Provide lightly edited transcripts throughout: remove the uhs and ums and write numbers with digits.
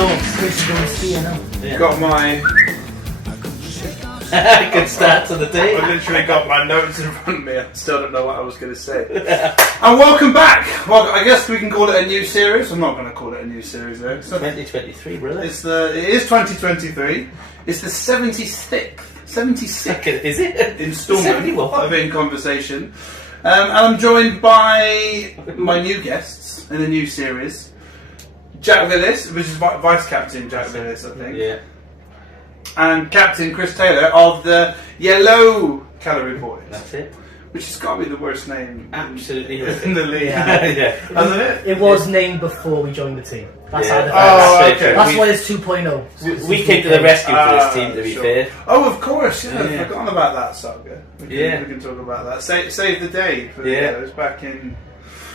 Yeah. Got my... Good start to the day. I literally got my notes in front of me. I still don't know what I was going to say. And welcome back. Well, I guess we can call it a new series. I'm not going to call it a new series though. It's 2023, brother. It is 2023. It's the 76th Is it? instalment of In Conversation. And I'm joined by my new guests in a new series. Jac Vilis, which is Vice Captain Jac Vilis, I think. Yeah. And Captain ChrisTaylor of the Yel-low Calorie Boys. That's it. Which has got to be the worst name Absolutely. in the league. Yeah. Hasn't it? It was named before we joined the team. That's how the okay. That's why it's 2.0. We came to the rescue for this team, to be fair. Oh, of course, yeah. Yeah. I've forgotten about that saga. We can talk about that. Save the day for the Yellows back in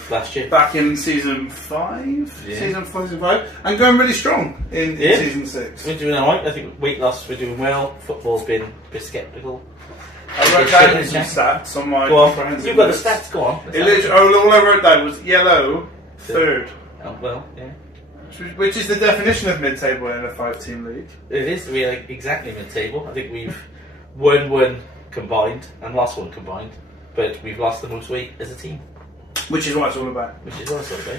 Last year. Back in season 5? Yeah. Season 5. And going really strong in season 6. We're doing alright. I think weight loss, we're doing well. Football's been a bit sceptical. I wrote down some stats on my... Go on. You've got the stats, go on. All I wrote down was Yel-low, third. Oh, well, yeah. Which is the definition of mid-table in a 5-team league. It is. We're exactly mid-table. I think we've won one combined and lost one combined. But we've lost the most weight as a team. Which is what it's all about.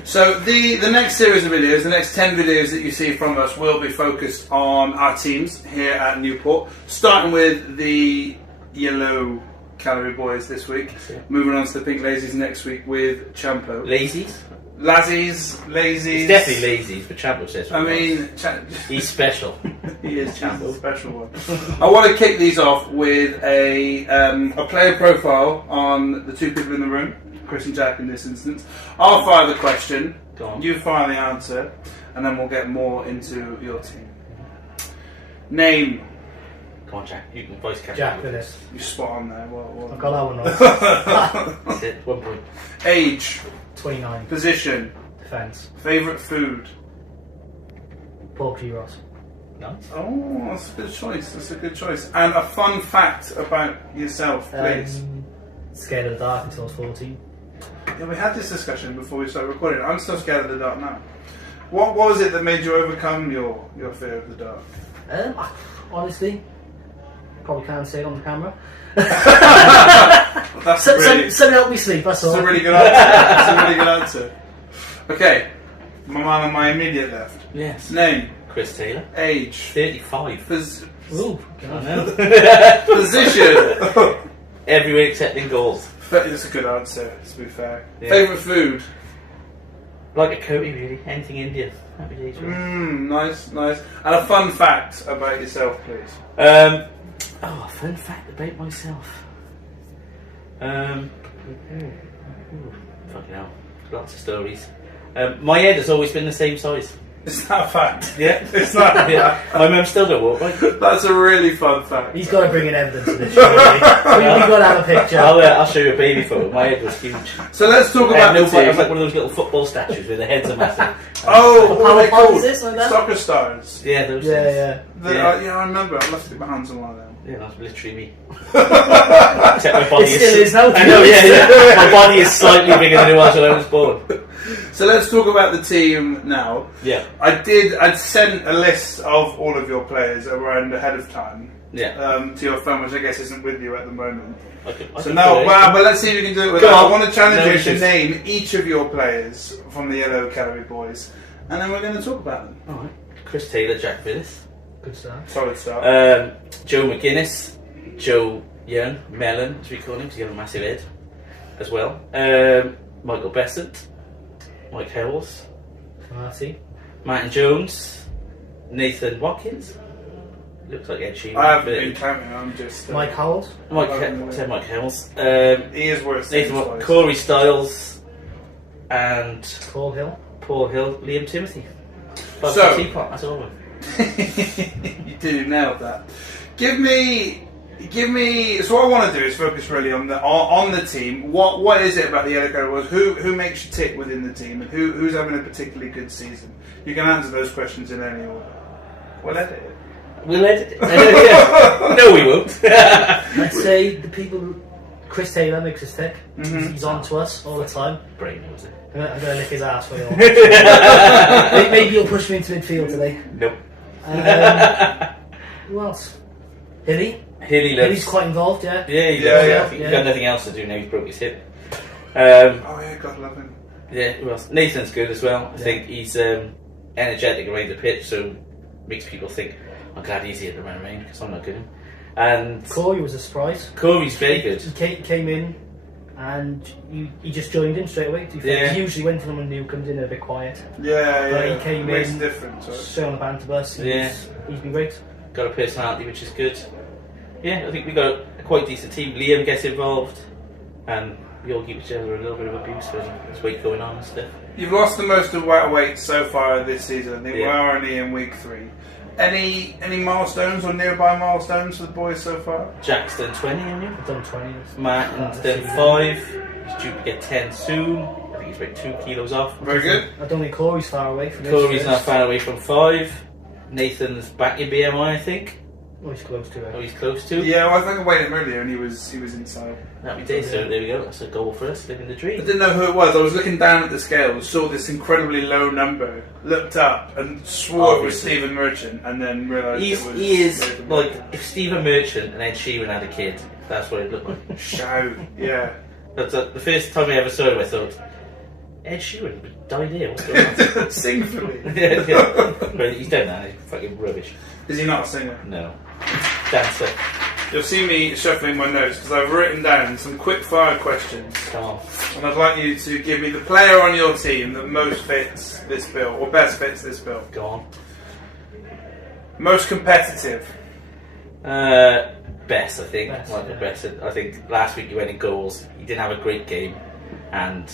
So the next series of videos, the next 10 videos that you see from us will be focused on our teams here at Newport. Starting with the Yel-low Calorie Boys this week. Moving on to the Pink Lazies next week with Champo. Lazies? Lazies. It's definitely Lazies, but Champo says he's special. He is Champo, a special one. I want to kick these off with a player profile on the two people in the room. Chris and Jac in this instance. I'll fire the question, you fire the answer, and then we'll get more into your team. Name. Come on, Jac, you can voice capture. Jac Vilis. You're spot on there. I've got that one right. That's it, 1 point. Age. 29. Position. Defence. Favourite food. Pork gyros. Nice. Oh, that's a good choice. And a fun fact about yourself, please. Scared of the dark until I was 14. Yeah, we had this discussion before we started recording. I'm still scared of the dark now. What was it that made you overcome your fear of the dark? Honestly, probably can't say it on the camera. Something help me sleep, that's all. That's a really good answer. Okay, my man on my immediate left. Yes. Name. ChrisTaylor. Age. 35. Ooh, I know. Position. Everywhere except in goals. That's a good answer, to be fair. Yeah. Favourite food? Like a curry, really. Anything Indian. Happy days. Nice. And a fun fact about yourself, please. A fun fact about myself. Fucking hell. Lots of stories. My head has always been the same size. Is that a fact? Yeah. It's not. Yeah. My mum still don't walk right. That's a really fun fact. He's got to bring in evidence of this, surely. We've got to have a picture. I'll show you a baby photo. My head was huge. So let's talk about the team. It was like one of those little football statues where the heads are massive. What are they called? Like that? Soccer stars. Yeah, those things. Yeah. I remember. I'd love to get my hands on one of them. Yeah, that's literally me. Except my body It still is now. I know, yeah. My body is slightly bigger than it was when I was born. So let's talk about the team now. Yeah. I'd sent a list of all of your players around ahead of time. Yeah. To your phone, which I guess isn't with you at the moment. I So now, but let's see if we can do it with that. I want to challenge you to issues. name each of your players from the Yel-low Calorie Boys, and then we're going to talk about them. Alright. ChrisTaylor, Jac Vilis. Good start. Solid start. Joe McGuinness. Joe Young. Melon, as we call him, because he has a massive head as well. Michael Besant. Mike Howells. Martin Jones. Nathan Watkins. Looks like Ed Sheeran. I haven't been counting, I'm just... Mike Howells. Mike Howells. He is worth Nathan Corey Styles. And Paul Hill. Liam Timothy. So, Teapot, that's all of them. You did nail that. Give me. So what I want to do is focus really on the team. What is it about the Yel-low Calorie Boys? Who makes you tick within the team, and who's having a particularly good season? You can answer those questions in any order. We'll edit it. No, we won't. I'd say the people. ChrisTaylor makes us tick. He's on to us all the time. Brain knows it. I'm going to lick his ass for you. Maybe you'll push me into midfield today. Nope. Who else? Hilly? Hilly's quite involved, yeah. Yeah, he's got nothing else to do now. He's broke his hip. Oh yeah, God love him. Yeah, who else? Nathan's good as well. I think he's energetic around the pitch, so makes people think, I'm glad he's here to run around because I'm not good. And Corey was a surprise. Corey's very good. He came in and he just joined in straight away. He usually when someone new comes in, they're a bit quiet. But he came makes in, a difference, right? straight on the banter bus. He's been great. Got a personality which is good. Yeah, I think we got a quite decent team. Liam gets involved, and we all give each other a little bit of abuse when there's weight going on and stuff. You've lost the most of weight so far this season. I think we're only in week 3. Any milestones or nearby milestones for the boys so far? Jack's done 20, haven't you? I've done 20. Martin's done 5. He's due to get 10 soon. I think he's about 2 kilos off. Very good. I don't think Corey's far away from this. Corey's not far away from 5. Nathan's back in BMI, I think. Oh, he's close to it. Oh, he's close to. Yeah, well, I think I weighed him earlier and he was inside. Happy days, so there we go. That's a goal for us, living the I dream. didn't know who it was. I was looking down at the scales, saw this incredibly low number, looked up and swore it was Stephen Merchant, and then realised it was... He is, like, if Stephen Merchant and Ed Sheeran had a kid, that's what he'd look like. Shout, yeah. That's the first time I ever saw him, I thought, Ed Sheeran died here, what's going on? Sing for me. yeah. But he's done that, he's fucking rubbish. Is he not a singer? No. Dancer. You'll see me shuffling my notes because I've written down some quick fire questions. Come on. And I'd like you to give me the player on your team that most fits this bill, or best fits this bill. Go on. Most competitive. Best, I think. Michael Best. I think last week he went in goals. He didn't have a great game, and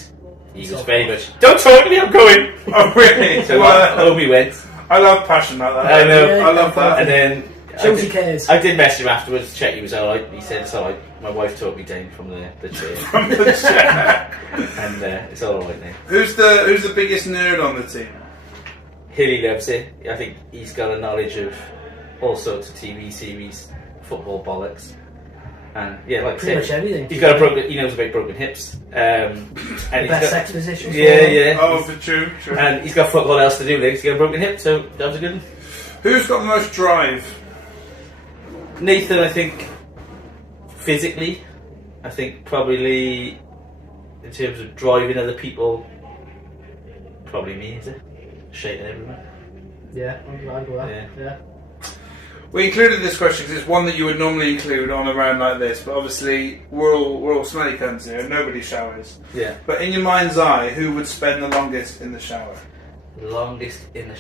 he was very much. Don't talk to me. I'm going. Oh really? So home he went. I love passion like that. I know. I love that. And then Shows he cares. I did message him afterwards to check he was alright. He said it's alright. My wife talked me down from the chair. From the chair. And it's alright now. Who's the biggest nerd on the team? Hilly loves it. I think he's got a knowledge of all sorts of TV series, football bollocks, and yeah, like pretty much everything. He's got a broken. He knows about broken hips. And best sex positions. Yeah. Oh, true. And he's got fuck all else to do. He's got a broken hip, so that was a good one. Who's got the most drive? Nathan, I think. Physically, I think probably in terms of driving other people, probably me, is it? Shaking everyone. Yeah, I'd go that. Yeah. We included this question because it's one that you would normally include on a round like this, but obviously we're all smelly cunts here and nobody showers. Yeah. But in your mind's eye, who would spend the longest in the shower? Longest in the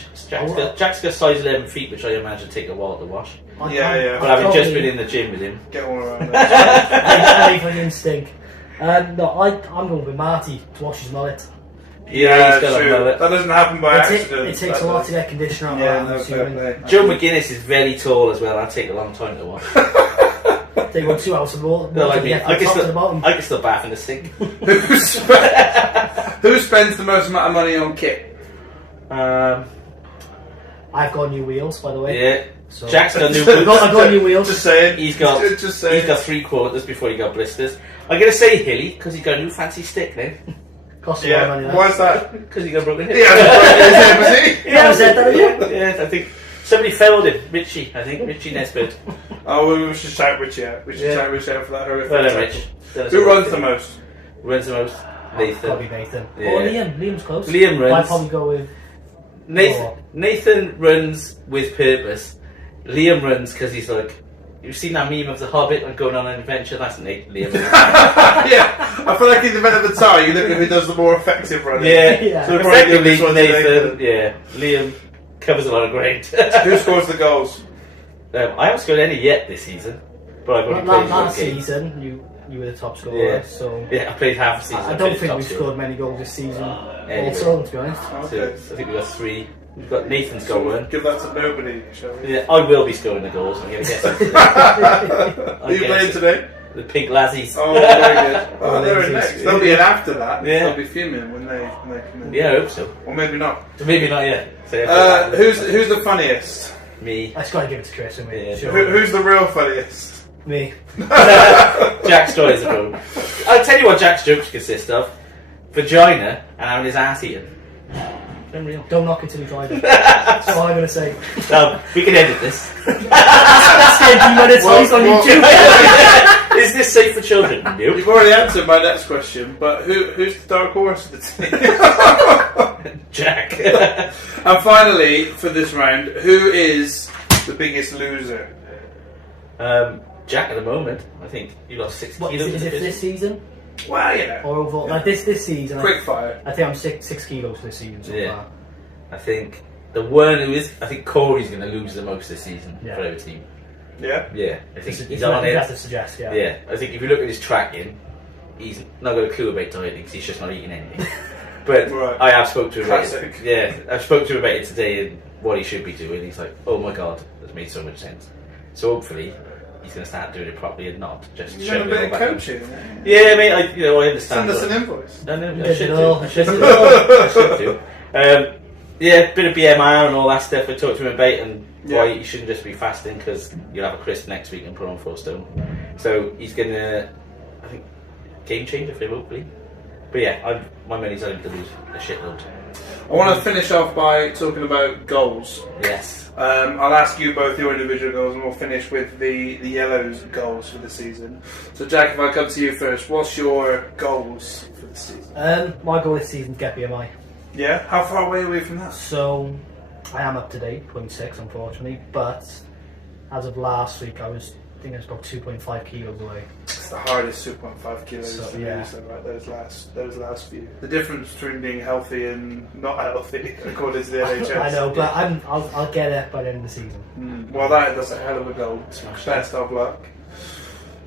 Jack's got size 11 feet, which I imagine take a while to wash. Yeah. But having just been in the gym with him, get all around there. I fucking stink. No, I'm going with Marty to wash his mullet. Yeah, he's got a mullet. That doesn't happen by accident. It takes a lot to get conditioner out. Joe McGuinness is very tall as well. That'd take a long time to wash. They want 2 hours of water. No, like me. I can still bath in the sink. Who spends the most amount of money on kit? I've got new wheels, by the way. Yeah. So Jack's got new. I've got new wheels. Just saying. He's got 3 quarters before he got blisters. I'm gonna say Hilly because he's got a new fancy stick now. Cost a lot of money. Why is that? Because he got broken hip. Yeah, said that, yeah, I think somebody failed him. Richie Nesbitt. Oh, we should shout Richie out. We should shout Richie out for that horrific. Well, Rich. Who runs the most? Runs the most? Nathan. Probably Nathan. Yeah. Or Liam. Liam's close. Liam runs. I'd probably go with Nathan runs with purpose. Liam runs because he's like, you've seen that meme of the Hobbit and going on an adventure? That's Liam. Yeah, I feel like in the event of the tie, you look at who does the more effective running. Yeah. So effectively, Nathan. Yeah, Liam covers a lot of ground. Who scores the goals? I haven't scored any yet this season, but I've only played last season. You were the top scorer. Yeah. So yeah, I played half a season. I don't think we've scored many goals this season. Anyway. Also, to be honest. Okay. So I think we got 3. We've got Nathan's got 1. Give that to nobody, shall we? Yeah, I will be scoring the goals. I'm going to get some. Are you playing today? The Pink Lassies. Oh, very good. Oh, they're in next. They'll be in after that. Yeah. They'll be fuming when they come in. Yeah, I hope so. Or maybe not. Maybe not yet. Who's the funniest? Me. I just got to give it to Chris. Yeah. Sure. Who's the real funniest? Me. Jack's stories are cool. I'll tell you what Jack's jokes consist of. vagina and having his ass eaten. Unreal. Don't knock it till you tried it. That's all I'm going to say. We can edit this. Is this safe for children? Nope. You've already answered my next question, but who's the dark horse of the team? Jack. And finally, for this round, who is the biggest loser? Jack at the moment. I think you lost 6 kilos. Is it this season? Well, yeah. Or overall? Like this season? Quick fire. I think I'm 6 kilos this season so far. I think the one who is... I think Corey's going to lose the most this season for our team. Yeah? Yeah. I think he's it's on it. That's to suggest, yeah. Yeah. I think if you look at his tracking, he's not got a clue about dieting because he's just not eating anything. But Right. I have spoke to him about Classic. it. Yeah. I've spoke to him about it today and what he should be doing. He's like, oh my god, that's made so much sense. So hopefully he's going to start doing it properly and not just You've done a bit of coaching. Yeah, I mean, I understand. Send us an invoice. I know, You I did should it do. all. I should do. I should do. Yeah, bit of BMR and all that stuff. I talked to him about and why you shouldn't just be fasting because you'll have a Chris next week and put on 4 stone. So he's gonna, I think, game changer for him hopefully. But yeah, my money's on him to lose a shitload. I want to finish off by talking about goals. Yes. I'll ask you both your individual goals and we'll finish with the Yellow's goals for the season. So Jack, if I come to you first, what's your goals for the season? My goal this season is get BMI. Yeah? How far away are we from that? So I am up to date, 0.6 unfortunately, but as of last week I think I was about 2.5 kilos away. It's the hardest 2.5 kilos So, to yeah. lose, though, right? Those last few. The difference between being healthy and not healthy, according to the NHS. I know, but I'll get it by the end of the season. Well, that's a hell of a goal. Best of luck.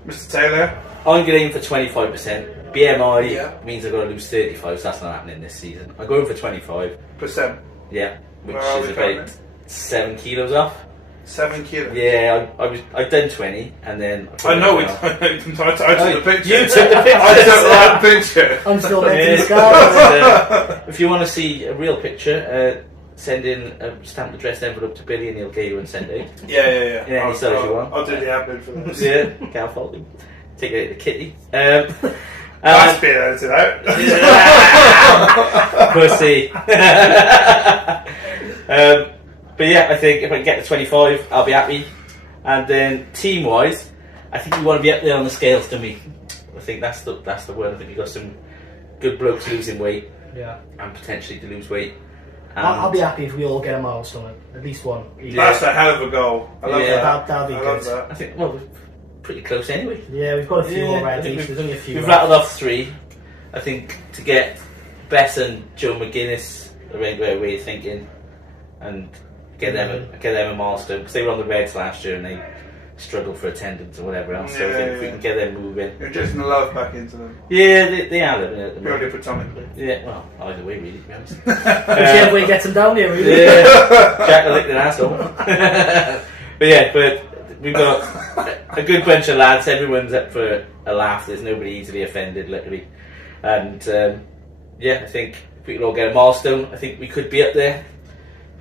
Mr. Taylor? I'm going for 25%. BMI Yeah. means I've got to lose 35, so that's not happening this season. I'm going for 25. Percent. Yeah, which Where are is we about currently? 7 kilos off. 7 kilos. Yeah, I've done 20 and then I know it. I took the picture. You took the picture. I took that picture. I'm still meant Yeah. to scar. If you want to see a real picture, send in a stamped addressed envelope to Billy and he'll get you and send it. Yeah. Yeah, any size you want. I'll do the admin for this. Yeah, can't fault him. Take it to Kitty. That's been edited out. Pussy. But yeah, I think if I can get to 25, I'll be happy. And then team-wise, I think you want to be up there on the scales to me. I think that's the word. I think you've got some good blokes losing weight Yeah. and potentially to lose weight. I'll be happy if we all get a milestone, at least one. That's a hell of a goal. I love Yeah, that. That'll be I good. love that. I think, well, we're pretty close anyway. Yeah, we've got a few Yeah, I already. think There's only a few. We've left. rattled off 3. I think to get Bess and Joe McGuinness around where we're thinking and get them a milestone because they were on the Reds last year and they struggled for attendance or whatever else. So I think if we can get them moving. You're injecting the love back into them. Yeah, they are living at the Purely moment. platonically. Yeah, well, either way really, to be honest. Whichever way gets them down here, really. Yeah, Jack licked an asshole. but we've got a good bunch of lads. Everyone's up for a laugh. There's nobody easily offended, luckily. And I think if we can all get a milestone, I think we could be up there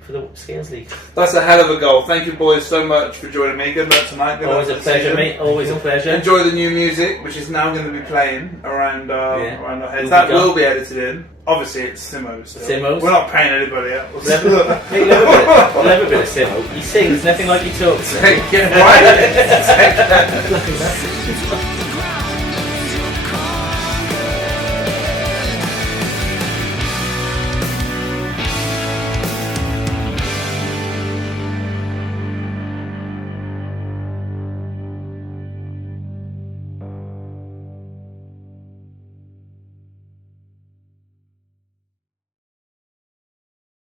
for the Scales League. That's a hell of a goal. Thank you, boys, so much for joining me. Good luck tonight. Good Always a luck for the pleasure, season. mate. Always a pleasure. Enjoy the new music, which is now going to be playing around our heads. Will That be will done. be edited in. Obviously, it's Simo's. So Simo's? We're not paying anybody else. We'll have a bit of Simo. He sings nothing like he talks. Take it right. Take that. Look at that.